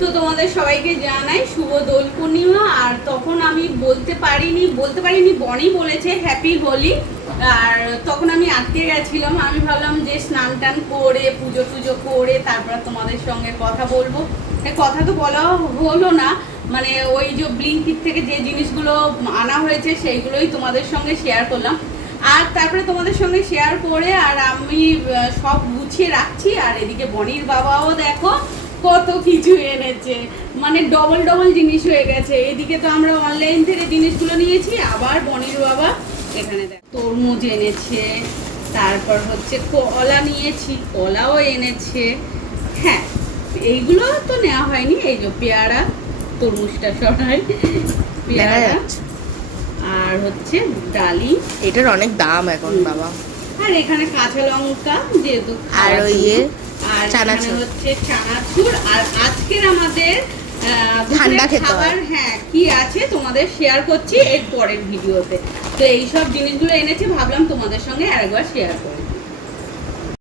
তো তোমাদের সবাইকে জানাই শুভ দোল পূর্ণিমা। আর তখন আমি বলতে পারিনি বনি বলেছে হ্যাপি হোলি। আর তখন আমি আটকে গেছিলাম। আমি ভাবলাম যে স্নান টান করে পুজো টুজো করে তারপর তোমাদের সঙ্গে কথা বলবো। কথা তো বলা হলো না, মানে ওই যে ব্লিঙ্কিট থেকে যে জিনিসগুলো আনা হয়েছে সেইগুলোই তোমাদের সঙ্গে শেয়ার করলাম। আর তারপরে তোমাদের সঙ্গে শেয়ার করে আর আমি সব গুছিয়ে রাখছি। আর এদিকে বনির বাবাও দেখো কত কিছু এনেছে, মানে ডবল ডবল জিনিস হয়ে গেছে। এদিকে তো আমরা অনলাইন থেকে জিনিসগুলো নিয়েছি, আবার বনির বাবা এখানে দেখ তরমুজ এনেছে, তারপর হচ্ছে কলা নিয়েছি, কলাও এনেছে। হ্যাঁ, এইগুলো তো নেওয়া হয়নি। এই যে পেয়ারা, তরমুজটা সরাই, পেয়ারা আর হচ্ছে ডালিম। এটার অনেক দাম এখন বাবা। আর এখানে কাঁচা লঙ্কা যেহেতু, আর ওই আর চানাচুর হচ্ছে চানাচুর। আর আজকের আমাদের ঠান্ডা খাবার হ্যাঁ কি আছে তোমাদের শেয়ার করছি এর পরের ভিডিওতে। তো এইসব জিনিসগুলো এনেছি, ভাবলাম তোমাদের সঙ্গে আরেকবার শেয়ার করি।